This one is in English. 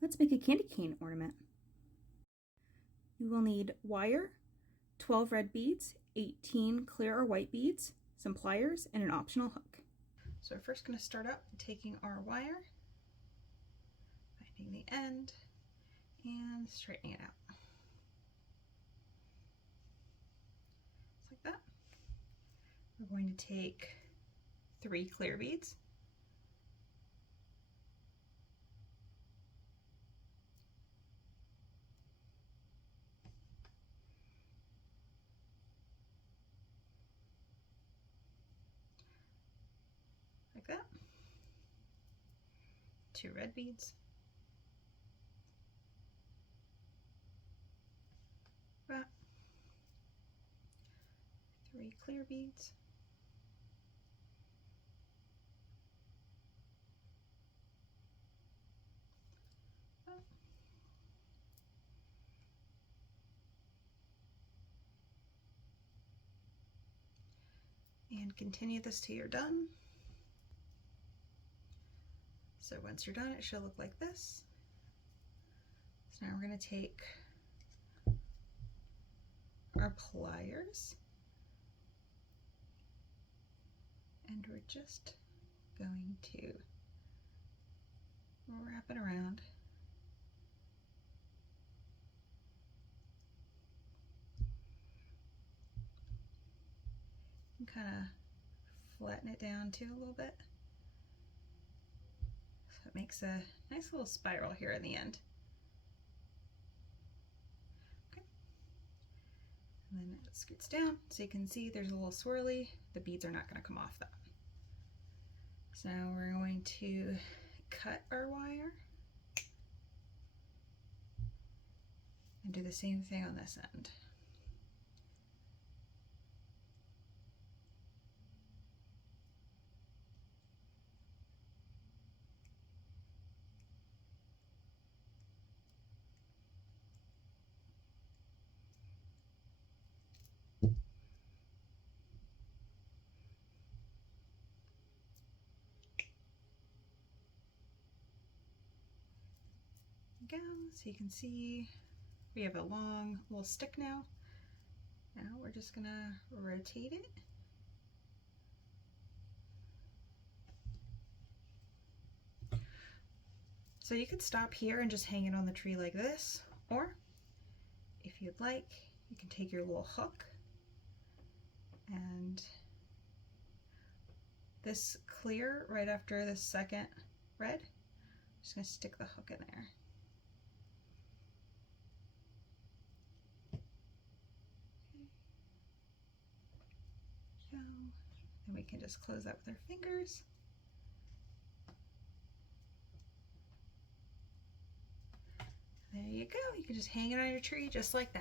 Let's make a candy cane ornament. You will need wire, 12 red beads, 18 clear or white beads, some pliers, and an optional hook. So we're first going to start out taking our wire, finding the end, and straightening it out. Just like that. We're going to take 3 clear beads, like that, 2 red beads, that, 3 clear beads, that, and continue this till you're done. So once you're done, it should look like this. So now we're going to take our pliers and we're just going to wrap it around and kind of flatten it down too a little bit. So it makes a nice little spiral here in the end. Okay. And then it scoots down so you can see there's a little swirly. The beads are not going to come off that. So now we're going to cut our wire and do the same thing on this end. Go, so you can see we have a long little stick now. Now we're just gonna rotate it. So you could stop here and just hang it on the tree like this, or if you'd like, you can take your little hook and this clear right after the second red, I'm just gonna stick the hook in there. Okay. And we can just close that with our fingers. There you go. You can just hang it on your tree just like that.